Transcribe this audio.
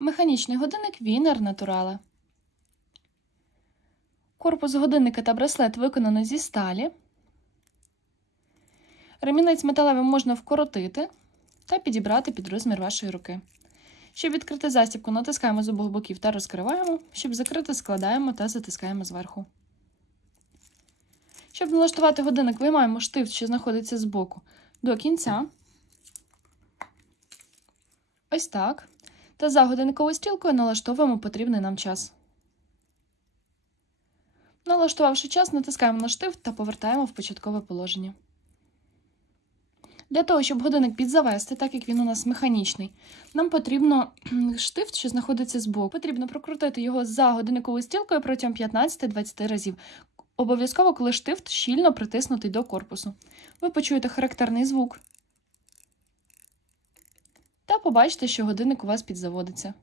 Механічний годинник Вінер Натурала. Корпус годинника та браслет виконано зі сталі. Ремінець металевий можна вкоротити та підібрати під розмір вашої руки. Щоб відкрити застібку, натискаємо з обох боків та розкриваємо. Щоб закрити, складаємо та затискаємо зверху. Щоб налаштувати годинник, виймаємо штифт, що знаходиться збоку, до кінця. Ось так. Та за годинниковою стрілкою налаштовуємо потрібний нам час. Налаштувавши час, натискаємо на штифт та повертаємо в початкове положення. Для того, щоб годинник підзавести, так як він у нас механічний, нам потрібно штифт, що знаходиться збоку. Потрібно прокрутити його за годинниковою стрілкою протягом 15-20 разів. Обов'язково, коли штифт щільно притиснутий до корпусу. Ви почуєте характерний звук. Побачите, що годинник у вас підзаводиться.